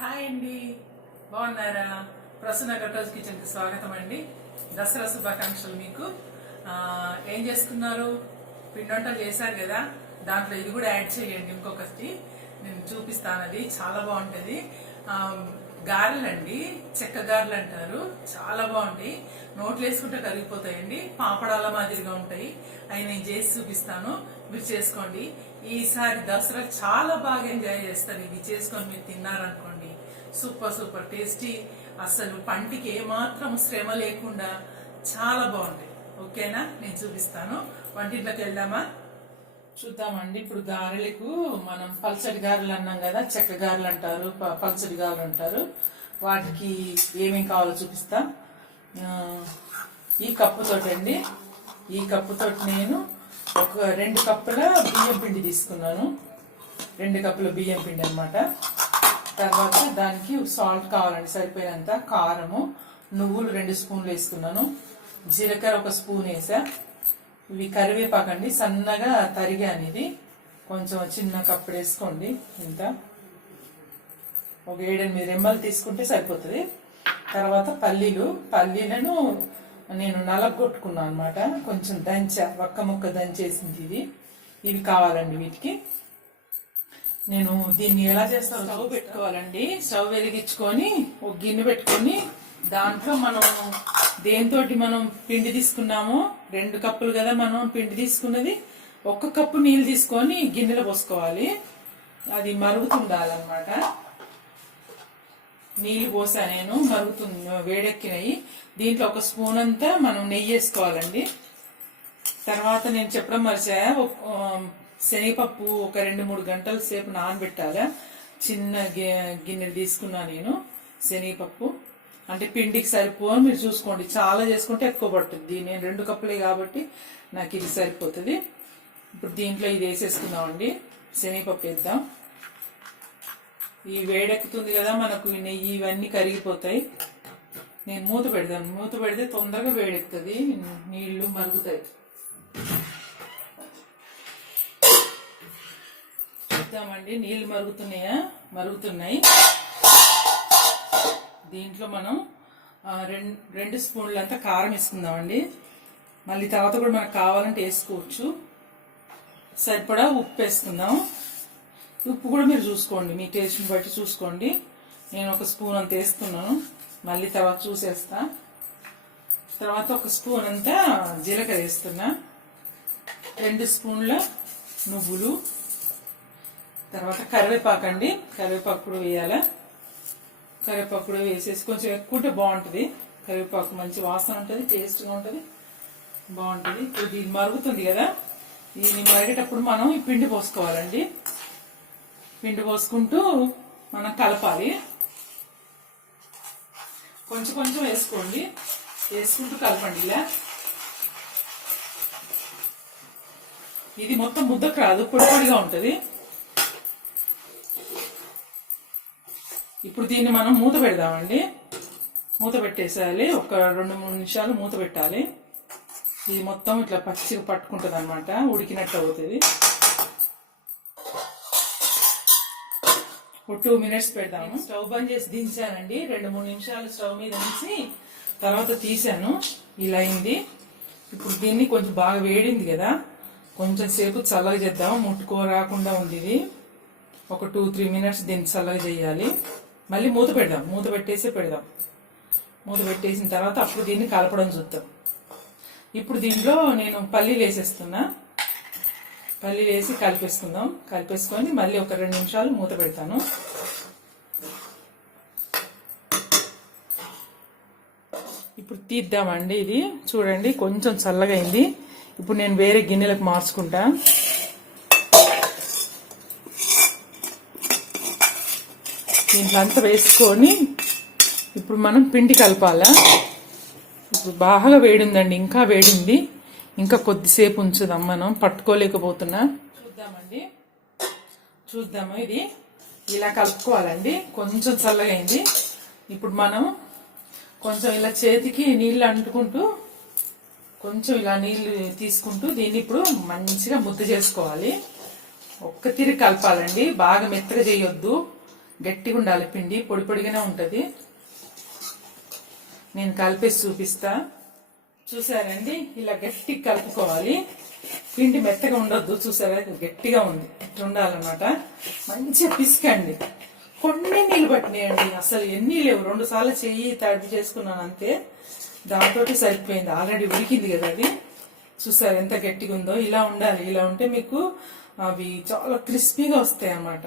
Hi అండి, బాగున్నారా? ప్రసన్న గట్టోజ్ కిచెన్కి స్వాగతం అండి. దసరా శుభాకాంక్షలు మీకు. ఏం చేసుకున్నారు? పిండి వంటలు చేశారు కదా, దాంట్లో ఇది కూడా యాడ్ చేయండి. ఇంకొకటి నేను చూపిస్తాను, అది చాలా బాగుంటుంది. గారెలు అండి, చెక్క గారెలు అంటారు, చాలా బాగుంటాయి. నోట్లు వేసుకుంటే కరిగిపోతాయండి, పాపడాల మాదిరిగా ఉంటాయి. అవి నేను చేసి చూపిస్తాను, మీరు చేసుకోండి. ఈసారి దసరా చాలా బాగా ఎంజాయ్ చేస్తారు. ఇది చేసుకొని మీరు తిన్నారనుకోండి, సూపర్ సూపర్ టేస్టీ, అసలు పంటికి ఏమాత్రం శ్రమ లేకుండా చాలా బాగుంది. ఓకేనా? నేను చూపిస్తాను. వంటింట్లోకి వెళ్దామా? చూద్దామండి. ఇప్పుడు గారెలకు మనం పల్చడి గారెలు అన్నాం కదా, చెక్క గారెలు అంటారు, పల్చడి గారెలు అంటారు. వాటికి ఏమేమి కావాలో చూపిస్తా. ఈ కప్పుతోటి అండి, ఈ కప్పుతోటి నేను ఒక 2 కప్పుల బియ్యం పిండి తీసుకున్నాను. 2 కప్పుల బియ్యం పిండి అనమాట. తర్వాత దానికి సాల్ట్ కావాలండి, సరిపోయినంత. కారము, నువ్వులు 2 స్పూన్లు వేసుకున్నాను. జీలకర్ర 1 స్పూన్ వేసా. ఇవి కరివేపాకండి, సన్నగా తరిగాను. ఇది కొంచెం చిన్న కప్పుడు వేసుకోండి. ఇంత ఒక 7-8 రెమ్మలు తీసుకుంటే సరిపోతుంది. తర్వాత పల్లీలను నేను నలగొట్టుకున్నాను అనమాట. కొంచెం ఒక్క ముక్క దంచేసింది. ఇవి కావాలండి. వీటికి నేను దీన్ని ఎలా చేస్తాను, స్టవ్ పెట్టుకోవాలండి. స్టవ్ వెలిగించుకొని ఒక గిన్నె పెట్టుకొని, దాంట్లో మనం దేంతోటి మనం పిండి తీసుకున్నామో 2 కప్పులు కదా మనం పిండి తీసుకున్నది, 1 కప్పు నీళ్ళు తీసుకొని గిన్నెలో పోసుకోవాలి. అది మరుగుతుండాలన్నమాట. నీళ్ళు పోసా నేను, వేడెక్కినాయి. దీంట్లో 1 స్పూన్ అంతా మనం నెయ్యి వేసుకోవాలండి. తర్వాత నేను చెప్పడం మర్చా, శనగపప్పు ఒక 2-3 గంటల సేపు నానబెట్టాలా. చిన్న గిన్నెలు తీసుకున్నా నేను శనగపప్పు. అంటే పిండికి సరిపోని మీరు చూసుకోండి, చాలా చేసుకుంటే ఎక్కువ పడుతుంది. నేను 2 కప్పులే కాబట్టి నాకు ఇది సరిపోతుంది. ఇప్పుడు దీంట్లో ఇది వేసేసుకుందామండి. శనగపప్పు వేద్దాం. ఈ వేడెక్కుతుంది కదా మనకు, నెయ్యి ఇవన్నీ కరిగిపోతాయి. నేను మూత పెడతాను. మూత పెడితే తొందరగా వేడెక్కుతుంది, నీళ్లు మరుగుతాయి. చూద్దామండి, నీళ్లు మరుగుతున్నాయి. దీంట్లో మనం 2 స్పూన్లంతా కారం వేసుకుందామండి. మళ్ళీ తర్వాత కూడా మనకు కావాలంటే వేసుకోవచ్చు. సరిపడా ఉప్పు వేసుకుందాం. ఉప్పు కూడా మీరు చూసుకోండి, మీ టేస్ట్ని బట్టి చూసుకోండి. నేను 1 స్పూన్ అంత వేస్తున్నాను, మళ్ళీ తర్వాత చూసేస్తా. తర్వాత 1 స్పూన్ అంతా జీలకర్ర వేస్తున్నా. 2 స్పూన్ల నువ్వులు. తర్వాత కరివేపాకు అండి, కరివేపాకు కూడా వేయాలా. కరివేపాకు కూడా వేసేసి కొంచెం ఎక్కువ ఉంటే బాగుంటుంది. కరివేపాకు మంచి వాసన ఉంటుంది, టేస్ట్గా ఉంటుంది, బాగుంటుంది. ఇప్పుడు ఇది మరుగుతుంది కదా, ఇది మరిగేటప్పుడు మనం ఈ పిండి పోసుకోవాలండి. పిండి పోసుకుంటూ మనం కలపాలి. కొంచెం కొంచెం వేసుకోండి, వేసుకుంటూ కలపండి. ఇలా ఇది మొత్తం ముద్దకు రాదు, పొడి పొడిగా ఉంటుంది. ఇప్పుడు దీన్ని మనం మూత పెడదామండి. మూత పెట్టేసేయాలి. ఒక 2-3 నిమిషాలు మూత పెట్టాలి. ఇది మొత్తం ఇట్లా పచ్చిగా పట్టుకుంటుంది అనమాట, ఉడికినట్టు అవుతుంది. ఒక 2 మినిట్స్ పెడదాము. స్టవ్ బంద్ చేసి దించానండి. 2-3 నిమిషాలు స్టవ్ మీద ఉంచి తర్వాత తీసాను. ఇలా అయింది. ఇప్పుడు దీన్ని కొంచెం బాగా వేడింది కదా, కొంచెం సేపు చల్లగా చేద్దాం. ముట్టుకోరాకుండా ఉంది ఇది. ఒక 2-3 మినిట్స్ దీన్ని చల్లగా చేయాలి. మళ్ళీ మూత పెడదాం. మూత పెడదాం. మూత పెట్టేసిన తర్వాత అప్పుడు దీన్ని కలపడం చూద్దాం. ఇప్పుడు దీంట్లో నేను పల్లీలు వేసేస్తున్నా. పల్లీలు వేసి కలిపేసుకుందాం. కలిపేసుకొని మళ్ళీ ఒక 2 నిమిషాలు మూత పెడతాను. ఇప్పుడు తీద్దామండి. ఇది చూడండి, కొంచెం చల్లగా అయింది. ఇప్పుడు నేను వేరే గిన్నెలకు మార్చుకుంటా. దీంట్లో అంతా వేసుకొని ఇప్పుడు మనం పిండి కలపాలా. ఇప్పుడు బాగా వేడిందండి, ఇంకా వేడింది. ఇంకా కొద్దిసేపు ఉంచుదాం, మనం పట్టుకోలేకపోతున్నా. చూద్దాము. ఇది ఇలా కలుపుకోవాలండి. కొంచెం చల్లగా అయింది. ఇప్పుడు మనం కొంచెం ఇలా చేతికి నీళ్ళు అంటుకుంటూ, కొంచెం ఇలా నీళ్ళు తీసుకుంటూ దీన్ని ఇప్పుడు మంచిగా ముద్ద చేసుకోవాలి. ఒక్క తిరిగి కలపాలండి, బాగా మెత్తగా చేయొద్దు. గట్టిగా ఉండాలి పిండి, పొడి పొడిగానే ఉంటుంది. నేను కలిపేసి చూపిస్తా. చూసారండి, ఇలా గట్టిగా కలుపుకోవాలి. పిండి మెత్తగా ఉండొద్దు. చూసారా, గట్టిగా ఉంది, ఇట్లా ఉండాలన్నమాట. మంచిగా పిసికండి. కొన్ని నీళ్ళు పట్టినాయండి, అసలు ఎన్ని లేవు. 2 సార్లు చెయ్యి తడిపి చేసుకున్నాను అంతే, దాంతో సరిపోయింది. ఆల్రెడీ ఉడికింది కదా అది. చూసారు ఎంత గట్టిగా ఉందో. ఇలా ఉండాలి. ఇలా ఉంటే మీకు అవి చాలా క్రిస్పీగా వస్తాయి అన్నమాట.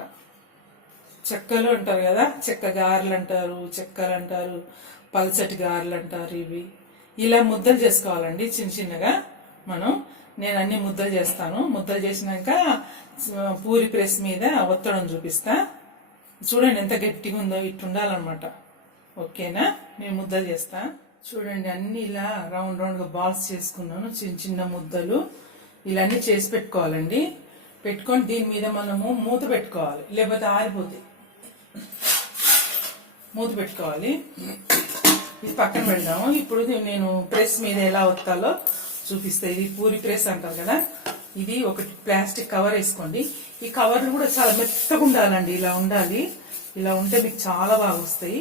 చెక్కలు అంటారు కదా, చెక్క గారెలు అంటారు, చెక్కలు అంటారు, పల్చటి గారెలు అంటారు. ఇవి ఇలా ముద్దలు చేసుకోవాలండి చిన్న చిన్నగా. నేను అన్ని ముద్దలు చేస్తాను. ముద్దలు చేసినాక పూరి ప్రెస్ మీద ఒత్తడం చూపిస్తా. చూడండి ఎంత గట్టిగా ఉందో, ఇట్టు ఉండాలన్నమాట. ఓకేనా, నేను ముద్దలు చేస్తా. చూడండి, అన్ని ఇలా రౌండ్ రౌండ్గా బాల్స్ చేసుకున్నాను, చిన్న చిన్న ముద్దలు. ఇలా అన్ని చేసి పెట్టుకోవాలండి. పెట్టుకొని దీని మీద మనము మూత పెట్టుకోవాలి, లేకపోతే ఆరిపోతాయి. మూత పెట్టుకోవాలి. ఇది పక్కన పెడదాము. ఇప్పుడు నేను ప్రెస్ మీద ఎలా వత్తాలో చూపిస్తా. ఇది పూరి ప్రెస్ అంటారు కదా. ఇది ఒకటి ప్లాస్టిక్ కవర్ వేసుకోండి. ఈ కవర్లు కూడా చాలా మెత్తగా ఉండాలండి. ఇలా ఉండాలి. ఇలా ఉంటే మీకు చాలా బాగా వస్తాయి,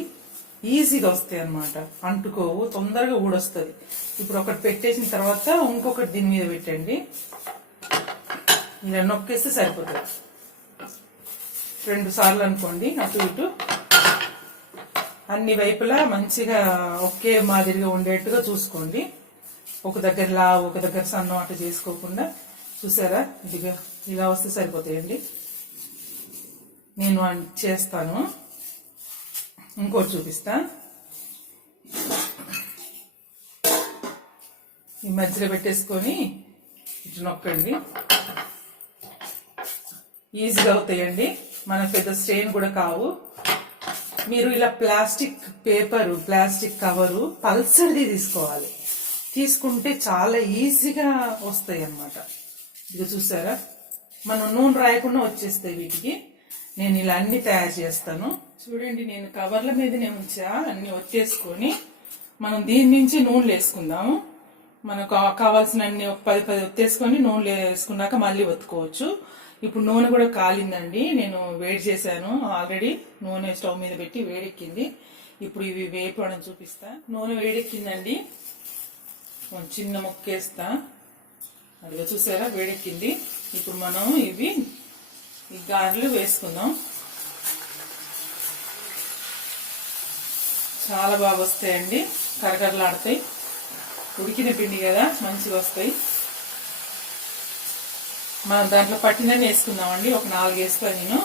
ఈజీగా వస్తాయి అన్నమాట. అంటుకోవు, తొందరగా ఊడొస్తుంది. ఇప్పుడు ఒకటి పెట్టేసిన తర్వాత ఇంకొకటి దీని మీద పెట్టండి. ఇలా నొక్కేస్తే సరిపోతుంది. 2 సార్లు అనుకోండి, అటు ఇటు అన్ని వైపులా మంచిగా ఒకే మాదిరిగా ఉండేట్టుగా చూసుకోండి. ఒక దగ్గర లావు, ఒక దగ్గర సన్నం అటు చేసుకోకుండా. చూసారా, ఇదిగా ఇలా వస్తే సరిపోతాయండి. నేను చేస్తాను, ఇంకోటి చూపిస్తా. ఈ మధ్యలో పెట్టేసుకొని ఇటు నొక్కండి. ఈజీగా అవుతాయండి, మన పెద్ద స్ట్రెయిన్ కూడా కావు. మీరు ఇలా ప్లాస్టిక్ పేపరు, ప్లాస్టిక్ కవరు పల్సడిది తీసుకోవాలి. తీసుకుంటే చాలా ఈజీగా వస్తాయి అన్నమాట. ఇది చూసారా, మనం నూనె రాయకుండా వచ్చేస్తాయి వీటికి. నేను ఇలా అన్ని తయారు చేస్తాను. చూడండి, నేను కవర్ల మీదనే ఉంచా, అన్ని వచ్చేసుకొని మనం దీని నుంచి నూనెలు వేసుకుందాము. మనకు కావాల్సిన అన్ని ఒక 10 ఒత్తేసుకొని నూనెలు వేసుకున్నాక మళ్ళీ ఒత్తుకోవచ్చు. ఇప్పుడు నూనె కూడా కాలిందండి, నేను వేడి చేశాను ఆల్రెడీ. నూనె స్టవ్ మీద పెట్టి వేడెక్కింది. ఇప్పుడు ఇవి వేపడం చూపిస్తా. నూనె వేడెక్కిందండి, చిన్న ముక్క వేస్తా. అదిగా చూసారా, వేడెక్కింది. ఇప్పుడు మనం ఈ గారెలు వేసుకుందాం. చాలా బాగా వస్తాయండి, కరకరలాడతాయి. ఉడికిన పిండి కదా, మంచిగా వస్తాయి. మనం దాంట్లో పట్టినని వేసుకుందామండి. ఒక 4 వేసుకొని నేను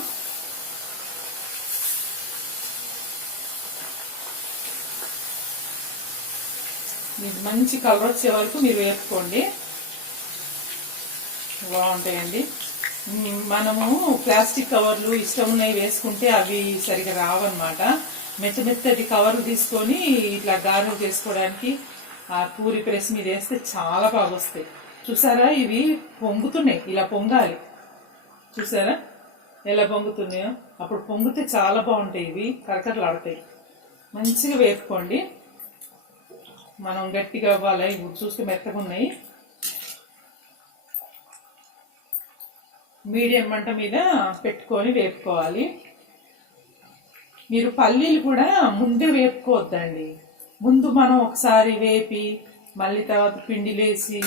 మీకు మంచి కలర్ వచ్చే వరకు మీరు వేపుకోండి, బాగుంటాయండి. మనము ప్లాస్టిక్ కవర్లు ఇష్టం ఉన్నాయి వేసుకుంటే అవి సరిగా రావన్నమాట. మెత్తటి కవర్లు తీసుకొని ఇట్లా గారెలు చేసుకోవడానికి ఆ పూరి ప్రెస్ మీద వేస్తే చాలా బాగా వస్తాయి. చూసారా, ఇవి పొంగుతున్నాయి, ఇలా పొంగాలి. చూసారా ఎలా పొంగుతున్నాయో? అప్పుడు పొంగితే చాలా బాగుంటాయి, ఇవి కరకరలాడతాయి. మంచిగా వేపుకోండి. మనం గట్టిగా అవ్వాలి, ఇప్పుడు చూస్తే మెత్తగా ఉన్నాయి. మీడియం మంట మీద పెట్టుకొని వేపుకోవాలి. మీరు పల్లీలు కూడా ముందే వేపుకోవద్దండి. ముందు మనం ఒకసారి వేపి మళ్ళీ తర్వాత పిండిలేసి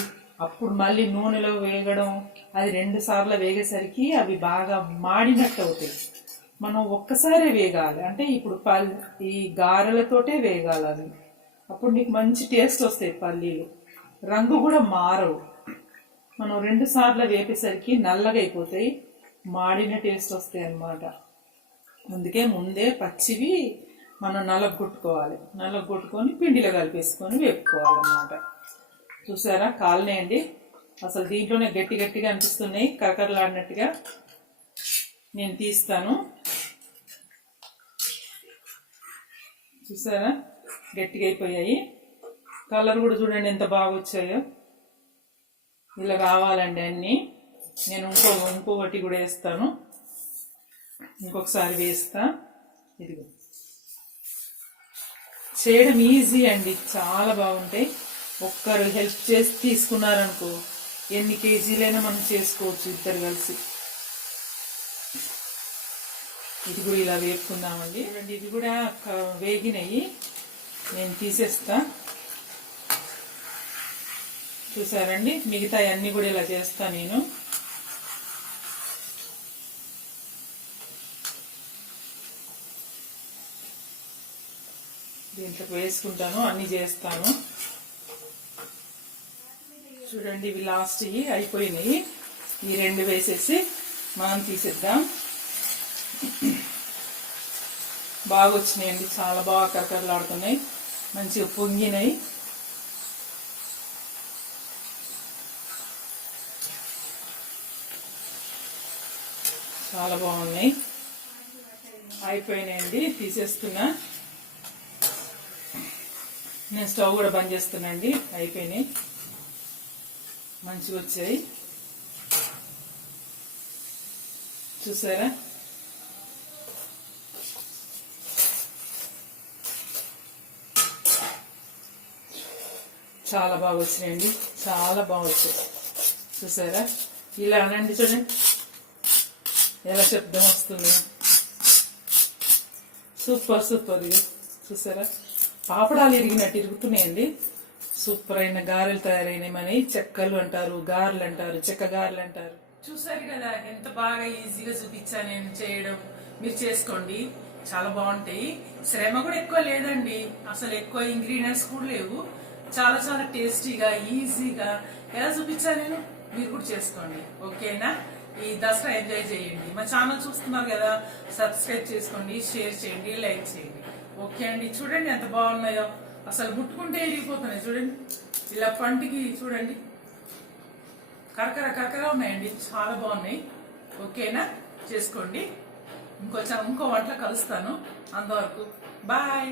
అప్పుడు మళ్ళీ నూనెలో వేగడం, అది 2 సార్లు వేగేసరికి అవి బాగా మాడినట్టు అవుతాయి. మనం ఒక్కసారే వేగాలి. అంటే ఇప్పుడు ఈ గారెలతోటే వేగాలి అవి. అప్పుడు నీకు మంచి టేస్ట్ వస్తాయి. పల్లీలు రంగు కూడా మారవు. మనం 2 సార్లు వేపేసరికి నల్లగా అయిపోతాయి, మాడిన టేస్ట్ వస్తాయి అన్నమాట. అందుకే ముందే పచ్చివి మనం నల్లగొట్టుకోవాలి. నల్లగొట్టుకొని పిండిలో కలిపేసుకొని వేపుకోవాలన్నమాట. చూసారా, కాలనేయండి. అసలు దీంట్లోనే గట్టిగా అనిపిస్తున్నాయి, కరకరలాడినట్టుగా. నేను తీస్తాను. చూసారా, గట్టిగా అయిపోయాయి. కలర్ కూడా చూడండి ఎంత బాగా వచ్చాయో. ఇలా కావాలండి అన్నీ. నేను ఇంకొకటి కూడా వేస్తాను, ఇంకొకసారి వేస్తా. ఇదిగో చేయడం ఈజీ అండి, చాలా బాగుంటాయి. ఒక్కరు హెల్ప్ చేసి తీసుకున్నారనుకో ఎన్ని కేజీలైనా మనం చేసుకోవచ్చు, ఇద్దరు కలిసి. ఇది కూడా ఇలా వేపుకుందామండి. ఇది కూడా వేగినవి, నేను తీసేస్తా. చూసారండి, మిగతా అన్ని కూడా ఇలా చేస్తా నేను. దీంట్లో వేసుకుంటాను, అన్ని చేస్తాను. చూడండి, ఇవి లాస్ట్ అయిపోయినాయి. ఈ రెండు వేసేసి మనం తీసేద్దాం. బాగా వచ్చినాయండి, చాలా బాగా కరకరలాడుతున్నాయి, మంచిగా పొంగినాయి. చాలా బాగున్నాయి. అయిపోయినాయండి, తీసేస్తున్నా. నేను స్టవ్ కూడా బంద్ చేస్తున్నాండి. అయిపోయినాయి, మంచిగా వచ్చాయి. చూసారా, చాలా బాగా వచ్చినాయండి, చాలా బాగా వచ్చాయి. చూసారా, ఇలా అనండి, చూడండి ఎలా శబ్దం వస్తుంది. Super super. ఇది చూసారా, పాపడాలు ఇరిగినట్టు ఇరుగుతున్నాయండి. సూపర్ అయిన గారెలు తయారైనాయి. మన చెక్కలు అంటారు, గారెలు అంటారు, చెక్క గారెలు అంటారు. చూసారు కదా, ఎంత బాగా ఈజీగా చూపించా నేను చేయడం. మీరు చేసుకోండి, చాలా బాగుంటాయి. శ్రమ కూడా ఎక్కువ లేదండి, అసలు ఎక్కువ ఇంగ్రీడియంట్స్ కూడా లేవు. చాలా చాలా టేస్టీగా, ఈజీగా ఎలా చూపించా నేను, మీరు కూడా చేసుకోండి. ఓకేనా? ఈ దసరా ఎంజాయ్ చేయండి. మా ఛానల్ చూస్తున్నారు కదా, సబ్స్క్రైబ్ చేసుకోండి, షేర్ చేయండి, లైక్ చేయండి. ఓకే అండి. చూడండి ఎంత బాగున్నాయో, అసలు ముట్టుకుంటే ఇరిగిపోతున్నాయి. చూడండి, ఇలా పంటికి చూడండి, కరకర కరకర ఉన్నాయండి, చాలా బాగున్నాయి. ఓకేనా? చేసుకోండి. ఇంకో వంటలో కలుస్తాను. అంతవరకు బాయ్.